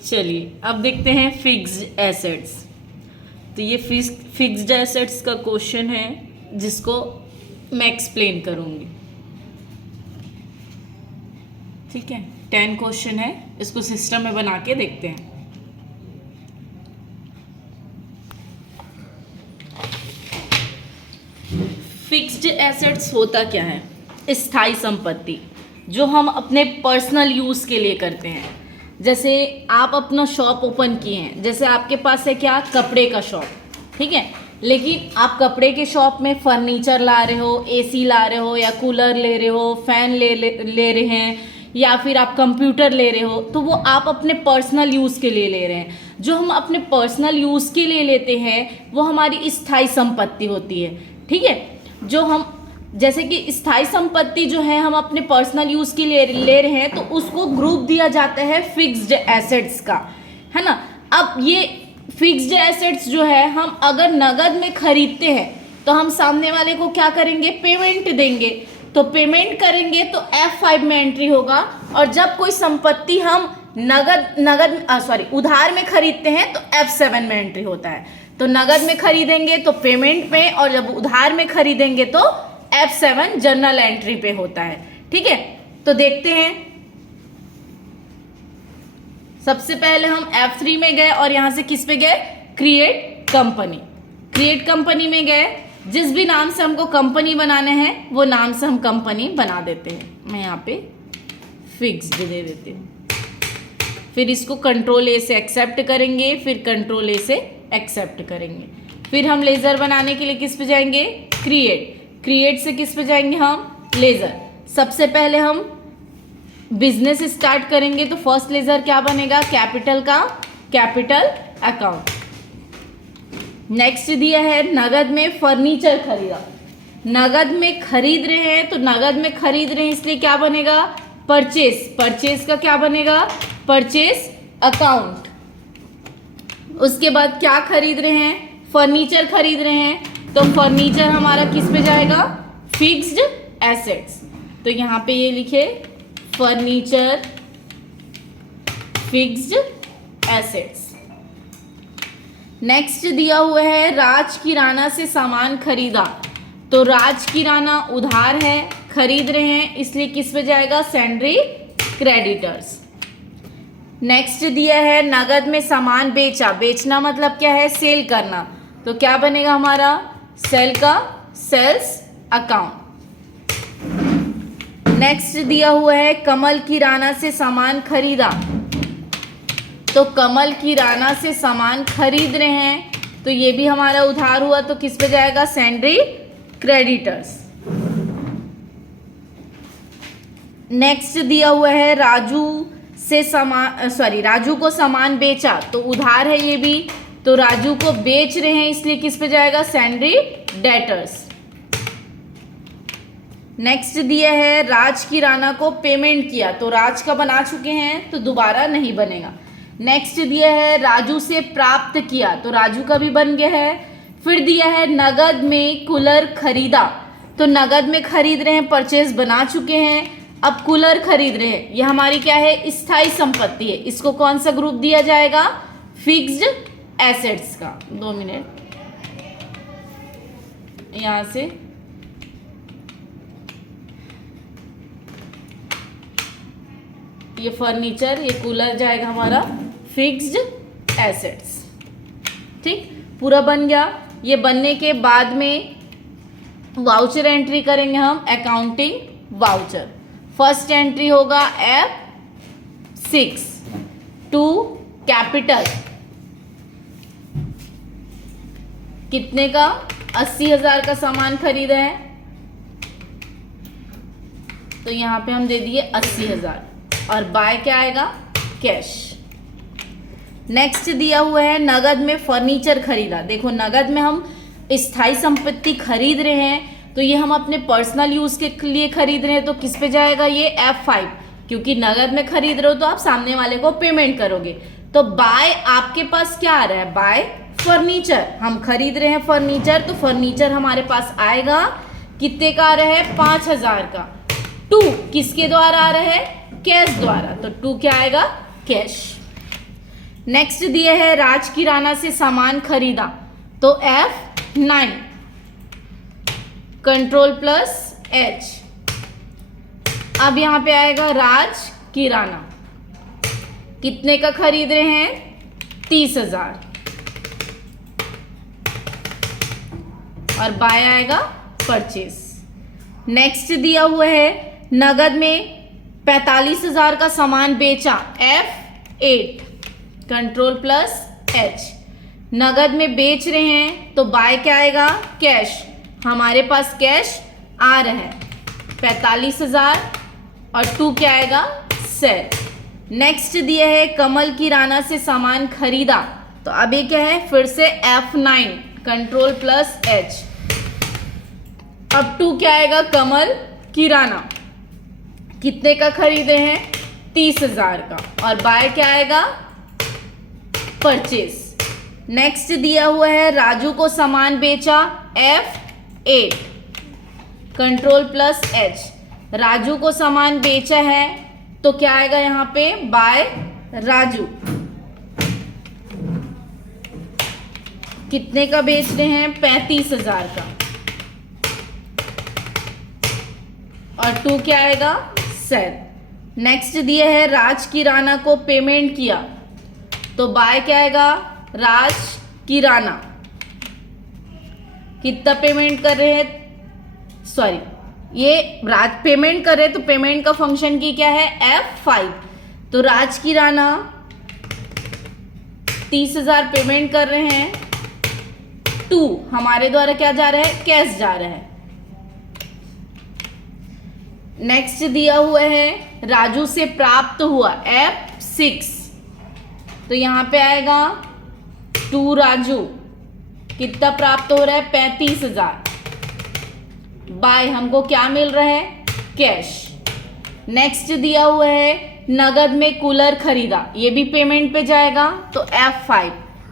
चलिए अब देखते हैं फिक्स्ड एसेट्स। तो ये फिक्स्ड एसेट्स का क्वेश्चन है जिसको मैं एक्सप्लेन करूंगी। ठीक है, 10 क्वेश्चन है, इसको सिस्टम में बना के देखते हैं। फिक्स्ड एसेट्स होता क्या है? स्थायी संपत्ति जो हम अपने पर्सनल यूज़ के लिए करते हैं। जैसे आप अपना शॉप ओपन किए हैं, जैसे आपके पास है क्या, कपड़े का शॉप, ठीक है, लेकिन आप कपड़े के शॉप में फर्नीचर ला रहे हो, एसी ला रहे हो, या कूलर ले रहे हो, फैन ले रहे हैं, या फिर आप कंप्यूटर ले रहे हो, तो वो आप अपने पर्सनल यूज़ के लिए ले रहे हैं। जो हम अपने पर्सनल यूज़ के लिए लेते हैं वो हमारी स्थायी संपत्ति होती है। ठीक है, जो हम जैसे कि स्थायी संपत्ति जो है हम अपने पर्सनल यूज़ के लिए ले रहे हैं, तो उसको ग्रुप दिया जाता है फिक्स्ड एसेट्स का, है ना। अब ये फिक्स्ड एसेट्स जो है हम अगर नगद में खरीदते हैं तो हम सामने वाले को क्या करेंगे, पेमेंट देंगे। तो पेमेंट करेंगे तो F5 में एंट्री होगा, और जब कोई संपत्ति हम उधार में खरीदते हैं तो F7 में एंट्री होता है। तो नगद में खरीदेंगे तो पेमेंट में, और जब उधार में खरीदेंगे तो F7 जर्नल एंट्री पे होता है। ठीक है, तो देखते हैं। सबसे पहले हम F3 में गए और यहां से किस पे गए, क्रिएट कंपनी। क्रिएट कंपनी में गए, जिस भी नाम से हमको कंपनी बनाने हैं वो नाम से हम कंपनी बना देते हैं। मैं यहाँ पे फिक्स्ड दे देती हूँ। फिर इसको कंट्रोल ए से एक्सेप्ट करेंगे, फिर कंट्रोल ए से एक्सेप्ट करेंगे। फिर हम लेज़र बनाने के लिए किस पे जाएंगे, क्रिएट। क्रिएट से किस पे जाएंगे हम, लेज़र। सबसे पहले हम बिजनेस स्टार्ट करेंगे तो फर्स्ट लेज़र क्या बनेगा, कैपिटल का कैपिटल अकाउंट। नेक्स्ट दिया है नगद में फर्नीचर खरीदा। नगद में खरीद रहे हैं तो नगद में खरीद रहे हैं इसलिए क्या बनेगा, परचेस। परचेस का क्या बनेगा, परचेस अकाउंट। उसके बाद क्या खरीद रहे हैं, फर्नीचर खरीद रहे हैं, तो फर्नीचर हमारा किस पे जाएगा, फिक्स्ड एसेट्स। तो यहाँ पे ये लिखे फर्नीचर फिक्स्ड एसेट्स। नेक्स्ट दिया हुआ है राज किराना से सामान खरीदा। तो राज किराना उधार है, खरीद रहे हैं, इसलिए किस पे जाएगा, सैंड्री क्रेडिटर्स। नेक्स्ट दिया है नगद में सामान बेचा। बेचना मतलब क्या है, सेल करना। तो क्या बनेगा हमारा, सेल का सेल्स अकाउंट। नेक्स्ट दिया हुआ है कमल किराना से सामान खरीदा। तो कमल किराना से सामान खरीद रहे हैं तो ये भी हमारा उधार हुआ, तो किस पे जाएगा, सैंड्री क्रेडिटर्स। नेक्स्ट दिया हुआ है राजू को सामान बेचा। तो उधार है ये भी, तो राजू को बेच रहे हैं इसलिए किस पे जाएगा, सैंड्री डेटर्स। नेक्स्ट दिया है राज किराना को पेमेंट किया। तो राज का बना चुके हैं तो दोबारा नहीं बनेगा। नेक्स्ट दिया है राजू से प्राप्त किया। तो राजू का भी बन गया है। फिर दिया है नगद में कूलर खरीदा। तो नगद में खरीद रहे हैं, परचेज बना चुके हैं, अब कूलर खरीद रहे हैं। ये हमारी क्या है, स्थायी संपत्ति है। इसको कौन सा ग्रुप दिया जाएगा, फिक्स्ड एसेट्स का। 2 मिनट, यहां से ये फर्नीचर, ये कूलर जाएगा हमारा फिक्स्ड एसेट्स। ठीक, पूरा बन गया। ये बनने के बाद में वाउचर एंट्री करेंगे हम, अकाउंटिंग वाउचर। फर्स्ट एंट्री होगा F6 टू कैपिटल, कितने का, 80,000 का सामान खरीदा है, तो यहाँ पे हम दे दिए 80,000, और बाय क्या आएगा, कैश। नेक्स्ट दिया हुआ है नगद में फर्नीचर खरीदा। देखो नगद में हम स्थायी संपत्ति खरीद रहे हैं, तो ये हम अपने पर्सनल यूज के लिए खरीद रहे हैं, तो किस पे जाएगा, ये F5, क्योंकि नगद में खरीद रहे हो तो आप सामने वाले को पेमेंट करोगे। तो बाय आपके पास क्या आ रहा है, बाय फर्नीचर, हम खरीद रहे हैं फर्नीचर, तो फर्नीचर हमारे पास आएगा, कितने का आ रहा है, 5,000 का। 2 किसके द्वारा आ रहा है, कैश द्वारा, तो 2 क्या आएगा, कैश। नेक्स्ट दिए है राज किराना से सामान खरीदा, तो F9, कंट्रोल प्लस H। अब यहां पे आएगा राज किराना, कितने का खरीद रहे हैं, 30,000, और बाय आएगा परचेस। नेक्स्ट दिया हुआ है नगद में 45,000 का सामान बेचा, F8, कंट्रोल प्लस H। नगद में बेच रहे हैं तो बाय क्या आएगा, कैश। हमारे पास कैश आ रहा है 45,000 और 2 क्या आएगा, सेल। नेक्स्ट दिया है कमल किराना से सामान खरीदा, तो अब ये क्या है, फिर से F9, कंट्रोल प्लस H। अब 2 क्या आएगा, कमल किराना, कितने का खरीदे हैं, 30,000 का, और बाय क्या आएगा, परचेस। नेक्स्ट दिया हुआ है राजू को सामान बेचा, F8, control plus H। Raju को सामान बेचा है तो क्या आएगा यहां पे, बाय राजू, कितने का बेच रहे हैं, 35,000 का, और 2 क्या आएगा, सेल। नेक्स्ट दिया है राज किराना को पेमेंट किया, तो बाय क्या आएगा, राज किराना, कितना पेमेंट कर रहे हैं, सॉरी ये राज पेमेंट कर रहे हैं तो पेमेंट का फंक्शन की क्या है, F5। तो राज किराना 30,000 पेमेंट कर रहे हैं, 2 हमारे द्वारा क्या जा रहा है, कैश जा रहा है। नेक्स्ट दिया हुआ है राजू से प्राप्त हुआ, F6, तो यहां पे आएगा 2 राजू, कितना प्राप्त हो रहा है, 35,000, बाय हमको क्या मिल रहा है, कैश। नेक्स्ट दिया हुआ है नगद में कूलर खरीदा, ये भी पेमेंट पे जाएगा, तो F5,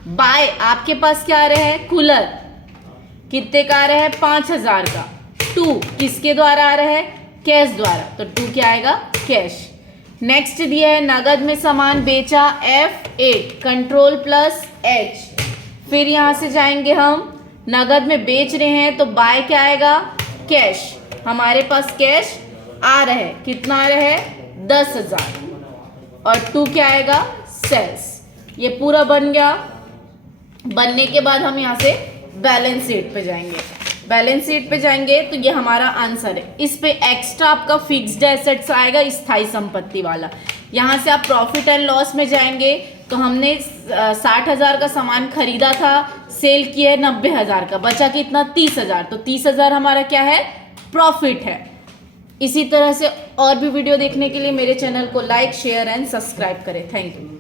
बाय आपके पास क्या आ रहा है, कूलर, कितने का आ रहा है, 5,000 का, 2 किसके द्वारा आ रहा है, कैश द्वारा, तो 2 क्या आएगा, कैश। नेक्स्ट दिया है नगद में सामान बेचा, F8, कंट्रोल प्लस H। फिर यहां से जाएंगे हम, नगद में बेच रहे हैं तो बाय क्या आएगा, कैश। हमारे पास कैश आ रहा है, कितना आ रहा है, 10,000, और 2 क्या आएगा, सेल्स। ये पूरा बन गया। बनने के बाद हम यहाँ से बैलेंस शीट पे जाएंगे। बैलेंस शीट पे जाएंगे तो ये हमारा आंसर है। इस पे एक्स्ट्रा आपका फिक्स्ड एसेट्स आएगा, स्थायी संपत्ति वाला। यहाँ से आप प्रॉफिट एंड लॉस में जाएंगे तो हमने 60,000 का सामान खरीदा था, सेल किया है 90,000 का, बचा कितना, 30,000। तो 30,000 हमारा क्या है, प्रॉफिट है। इसी तरह से और भी वीडियो देखने के लिए मेरे चैनल को लाइक, शेयर एंड सब्सक्राइब करें। Thank you.